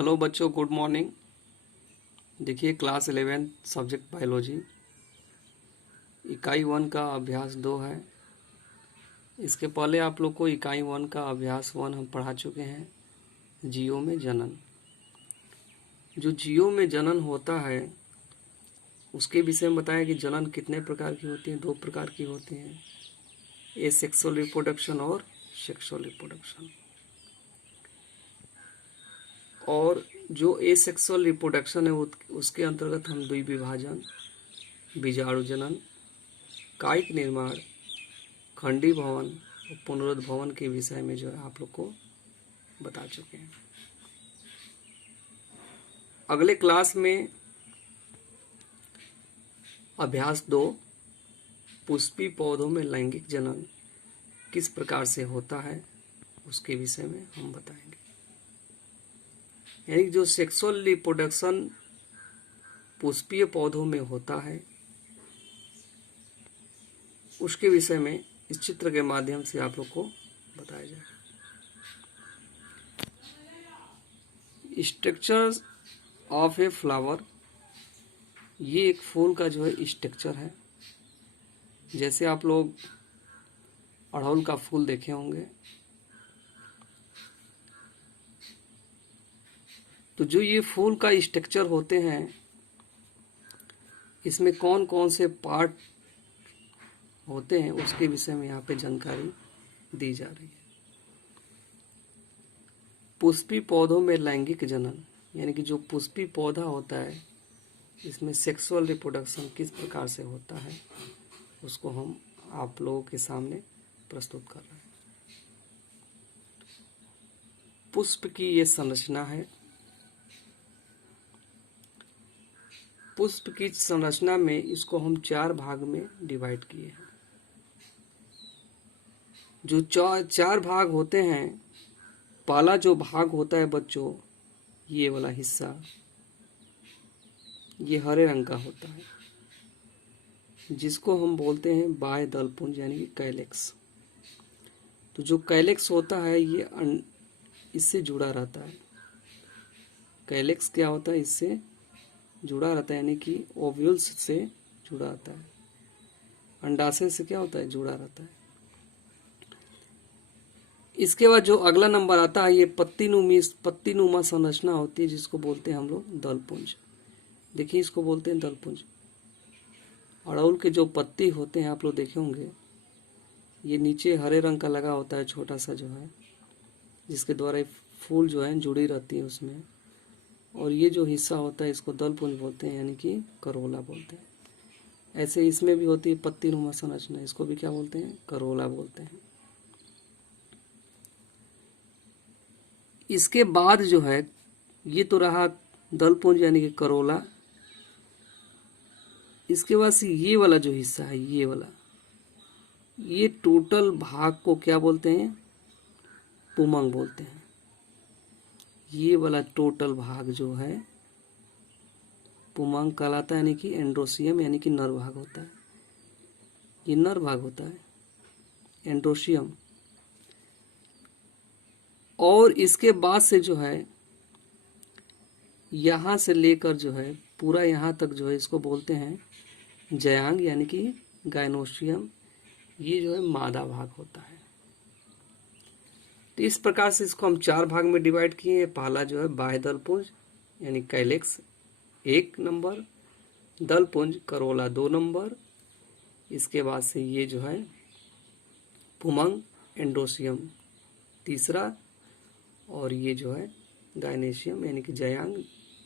Hello बच्चों, good morning. देखिए class 11 subject biology इकाई 1 का अभ्यास 2 है। इसके पहले आप लोग को इकाई 1 का अभ्यास 1 हम पढ़ा चुके हैं, जीवों में जनन। जो जीवों में जनन होता है उसके विषय में बताया कि जनन कितने प्रकार की होती है। 2 प्रकार की होती हैं, एसेक्सुअल रिप्रोडक्शन और सेक्सुअल रिप्रोडक्शन। और जो एसेक्सुअल रिप्रोडक्शन है उसके अंतर्गत हम द्विविभाजन, बीजाणु जनन, कायिक निर्माण, खंडी भवन और पुनरुद्भवन के विषय में जो है आप लोग को बता चुके हैं। अगले क्लास में अभ्यास 2 पुष्पी पौधों में लैंगिक जनन किस प्रकार से होता है उसके विषय में हम बताएंगे। यानी जो सेक्सुअल रिप्रोडक्शन पुष्पीय पौधों में होता है उसके विषय में इस चित्र के माध्यम से आप लोग को बताया जाएगा। स्ट्रक्चर ऑफ ए फ्लावर, ये एक फूल का जो है स्ट्रक्चर है। जैसे आप लोग अड़हुल का फूल देखे होंगे, तो जो ये फूल का स्ट्रक्चर होते हैं इसमें कौन कौन से पार्ट होते हैं उसके विषय में यहाँ पे जानकारी दी जा रही है। पुष्पी पौधों में लैंगिक जनन, यानी कि जो पुष्पी पौधा होता है इसमें सेक्सुअल रिप्रोडक्शन किस प्रकार से होता है उसको हम आप लोगों के सामने प्रस्तुत कर रहे हैं। पुष्प की ये संरचना है। पुष्प की संरचना में इसको हम 4 भाग में डिवाइड किए हैं। जो 4 भाग होते हैं, पहला जो भाग होता है बच्चों, ये वाला हिस्सा ये हरे रंग का होता है, जिसको हम बोलते हैं बाह्य दलपुंज यानी कि कैलेक्स। तो जो कैलेक्स होता है ये इससे जुड़ा रहता है। कैलेक्स क्या होता है, इससे जुड़ा रहता है, यानी कि ओव्यूल्स से जुड़ा रहता है। अंडाशय से क्या होता है, जुड़ा रहता है। इसके बाद जो अगला नंबर आता है ये पत्तीनुमा संरचना होती है, जिसको बोलते हैं हम लोग दलपुंज। देखिए इसको बोलते हैं दलपुंज। अड़हुल के जो पत्ती होते हैं आप लोग देखे होंगे, ये नीचे हरे रंग का लगा होता है छोटा सा जो है, जिसके द्वारा फूल जो है जुड़ी रहती है उसमें। और ये जो हिस्सा होता है इसको दलपुंज बोलते हैं, यानी कि करोला बोलते हैं। ऐसे इसमें भी होती है पत्तीनुमा संरचना, इसको भी क्या बोलते हैं, करोला बोलते हैं। इसके बाद जो है ये तो रहा दलपुंज यानी कि करोला। इसके बाद से ये वाला जो हिस्सा है, ये वाला, ये टोटल भाग को क्या बोलते हैं, पुमंग बोलते हैं। ये वाला टोटल भाग जो है पुमंग कहलाता है, यानी कि एंड्रोसियम यानी कि नर भाग होता है। ये नर भाग होता है, एंड्रोसियम। और इसके बाद से जो है यहाँ से लेकर जो है पूरा यहाँ तक जो है इसको बोलते हैं जयांग यानी कि गायनोसियम। ये जो है मादा भाग होता है। तो इस प्रकार से इसको हम 4 भाग में डिवाइड किए हैं। पहला जो है बाह्य दलपुंज यानी कैलेक्स 1 नंबर, दलपुंज करोला 2 नंबर, इसके बाद से ये जो है पुमंग एंडोसियम तीसरा, और ये जो है गायनेशियम यानी कि जयांग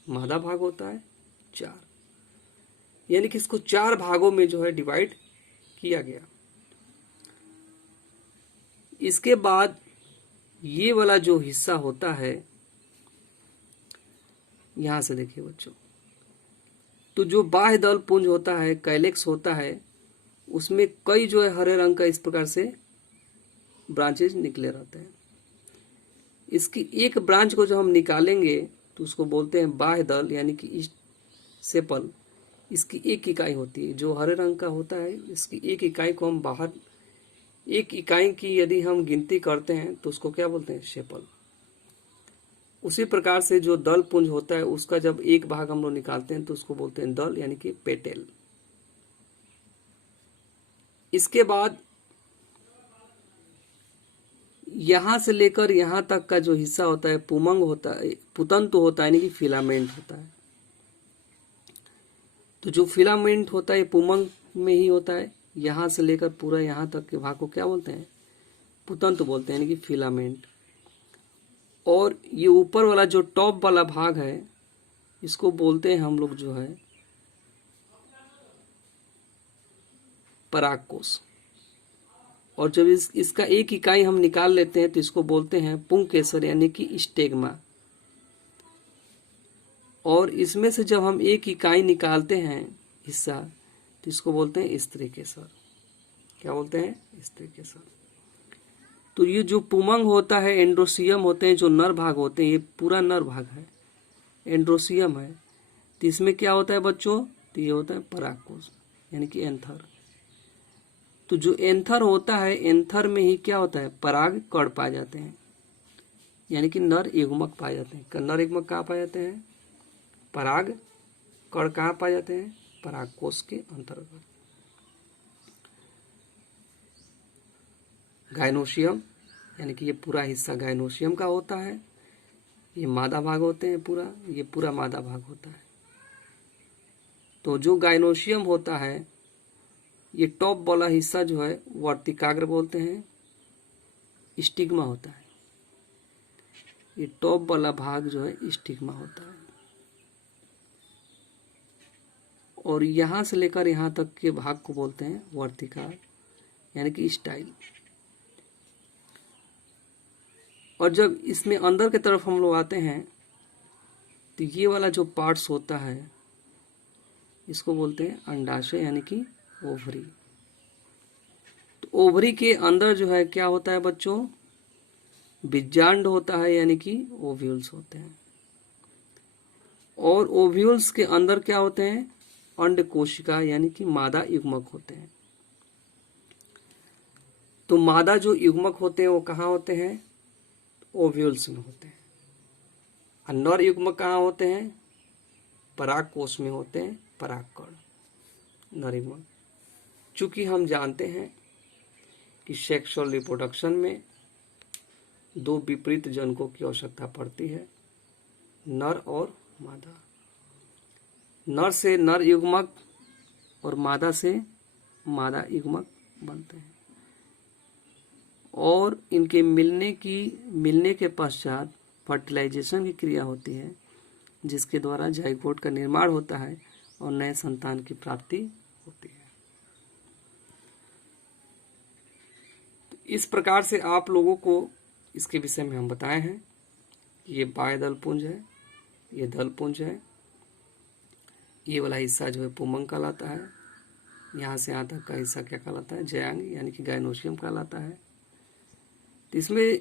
मादा भाग होता है 4। यानी कि इसको 4 भागों में जो है डिवाइड किया गया। इसके बाद ये वाला जो हिस्सा होता है, यहां से देखिए बच्चों, तो जो बाह्य दलपुंज होता है, कैलेक्स होता है, उसमें कई जो है हरे रंग का इस प्रकार से ब्रांचेज निकले रहते हैं। इसकी एक ब्रांच को जो हम निकालेंगे तो उसको बोलते हैं बाह्य दल यानी कि सेपल। इसकी एक इकाई होती है, जो हरे रंग का होता है, इसकी एक इकाई को हम बाहर, एक इकाई की यदि हम गिनती करते हैं तो उसको क्या बोलते हैं, सेपल। उसी प्रकार से जो दल पुंज होता है उसका जब एक भाग हम लोग निकालते हैं तो उसको बोलते हैं दल यानी कि पेटेल। इसके बाद यहां से लेकर यहां तक का जो हिस्सा होता है पुमंग होता है, पुतंतु होता है यानी कि फिलामेंट होता है। तो जो फिलामेंट होता है पुमंग में ही होता है। यहां से लेकर पूरा यहां तक के भाग को क्या बोलते हैं? पुतंतु बोलते हैं यानी कि फिलामेंट। और ये ऊपर वाला जो टॉप वाला भाग है इसको बोलते हैं हम लोग जो है परागकोश। और जब इसका एक इकाई हम निकाल लेते हैं तो इसको बोलते हैं पुंकेसर यानी कि स्टेगमा। और इसमें से जब हम एक इकाई निकालते हैं हिस्सा तो इसको बोलते हैं स्त्री केसर। क्या बोलते हैं? स्त्री केसर। तो ये जो पुमंग होता है, एंड्रोसियम होते हैं, जो नर भाग होते हैं, ये पूरा नर भाग है, एंड्रोसियम है। तो इसमें क्या होता है बच्चों? तो ये होता है परागकोश यानी कि एंथर। तो जो एंथर होता है, एंथर में ही क्या होता है? पराग कण पाए जाते हैं यानी कि नर युग्मक पाए जाते हैं। नर युग्मक कहाँ पाए जाते हैं? पराग कण कहाँ पाए जाते हैं? परागकोश के अंतर्गत। गायनोशियम यानी कि ये पूरा हिस्सा गायनोशियम का होता है। ये मादा भाग होते हैं पूरा, ये पूरा मादा भाग होता है। तो जो गायनोशियम होता है, ये टॉप वाला हिस्सा जो है वर्तिकाग्र बोलते हैं, स्टिग्मा होता है। ये टॉप वाला भाग जो है स्टिग्मा होता है। और यहां से लेकर यहां तक के भाग को बोलते हैं वर्तिकाग्र यानी कि स्टाइल। और जब इसमें अंदर की तरफ हम लोग आते हैं तो ये वाला जो पार्ट्स होता है इसको बोलते हैं अंडाशय यानी कि ओवरी। तो ओवरी के अंदर जो है क्या होता है बच्चों? बीजांड होता है यानी कि ओव्यूल्स होते हैं। और ओव्यूल्स के अंदर क्या होते हैं? अंड कोशिका यानी कि मादा युग्मक होते हैं। तो मादा जो युग्मक होते हैं वो कहाँ होते हैं? ओव्यूल्स में होते हैं। और नर युग्मक कहाँ होते हैं? परागकोश में होते हैं, परागकण, नर युग्मक। चूंकि हम जानते हैं कि सेक्सुअल रिप्रोडक्शन में दो विपरीत जनकों की आवश्यकता पड़ती है, नर और मादा। नर से नर युग्मक और मादा से मादा युग्मक बनते हैं। और इनके मिलने के पश्चात फर्टिलाइजेशन की क्रिया होती है, जिसके द्वारा जाइगोट का निर्माण होता है और नए संतान की प्राप्ति होती है। तो इस प्रकार से आप लोगों को इसके विषय में हम बताए हैं। ये बाह्य दलपुंज है, ये दलपुंज है, ये वाला हिस्सा जो है पुमंग कहलाता है। यहाँ से यहाँ तक का हिस्सा क्या कहलाता है? जयांग यानी कि गायनोशियम कहलाता है। तो इसमें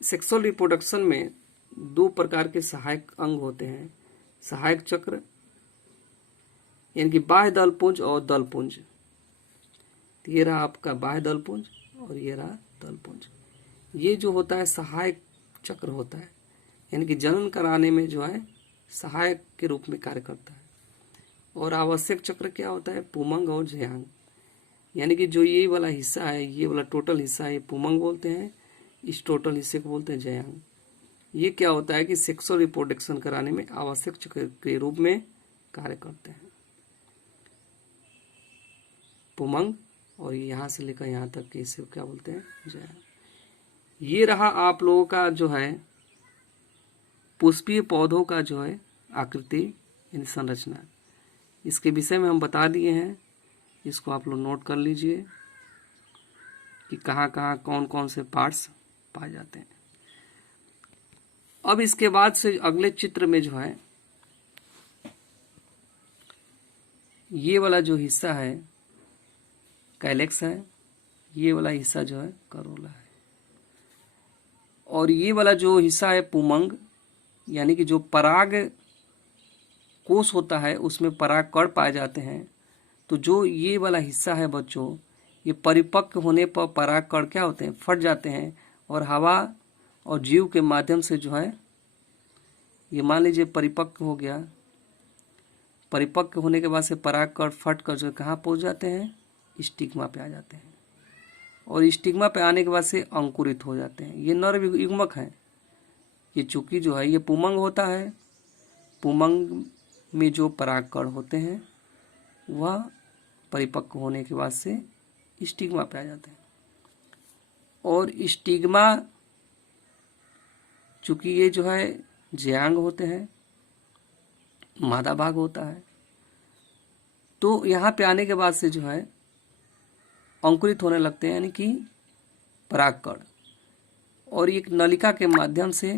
सेक्सुअल रिप्रोडक्शन में दो प्रकार के सहायक अंग होते हैं, सहायक चक्र यानी कि बाह्य दलपुंज और दलपुंज। तो ये रहा आपका बाह्य दलपुंज और ये रहा दलपुंज। ये जो होता है सहायक चक्र होता है, यानी कि जनन कराने में जो है सहायक के रूप में कार्य करता है। और आवश्यक चक्र क्या होता है? पुमंग और जयांग। यानी कि जो ये वाला हिस्सा है, ये वाला टोटल हिस्सा है, पुमंग बोलते हैं, इस टोटल हिस्से को बोलते हैं जयांग। ये क्या होता है कि सेक्सुअल रिप्रोडक्शन कराने में आवश्यक चक्र के रूप में कार्य करते हैं, पुमंग। और यहाँ से लेकर यहाँ तक के इसे क्या बोलते हैं? जयांग। ये रहा आप लोगों का जो है पुष्पीय पौधों का जो है आकृति यानी संरचना। इसके विषय में हम बता दिए हैं, इसको आप लोग नोट कर लीजिए कि कहाँ कहाँ कौन कौन से पार्ट्स पाए जाते हैं। अब इसके बाद से अगले चित्र में जो है ये वाला जो हिस्सा है कैलेक्स है, ये वाला हिस्सा जो है करोला है। और ये वाला जो हिस्सा है पुमंग यानी कि जो पराग कोश होता है उसमें पराग कण पाए जाते हैं। तो जो ये वाला हिस्सा है बच्चों, ये परिपक्व होने पर पराग कण क्या होते हैं? फट जाते हैं और हवा और जीव के माध्यम से जो है ये मान लीजिए परिपक्व हो गया, परिपक्व होने के बाद से परागकण फट कर जो कहाँ पहुँच जाते हैं, स्टिग्मा पे आ जाते हैं, और स्टिग्मा पे आने के बाद से अंकुरित हो जाते हैं। ये नर युग्मक हैं। ये चूंकि जो है ये पुमंग होता है, पुमंग में जो परागकण होते हैं वह परिपक्व होने के बाद से स्टिग्मा पे आ जाते हैं। और स्टिग्मा चूंकि ये जो है ज्यांग होते हैं, मादा भाग होता है, तो यहाँ पे आने के बाद से जो है अंकुरित होने लगते हैं, यानी कि परागकण, और एक नलिका के माध्यम से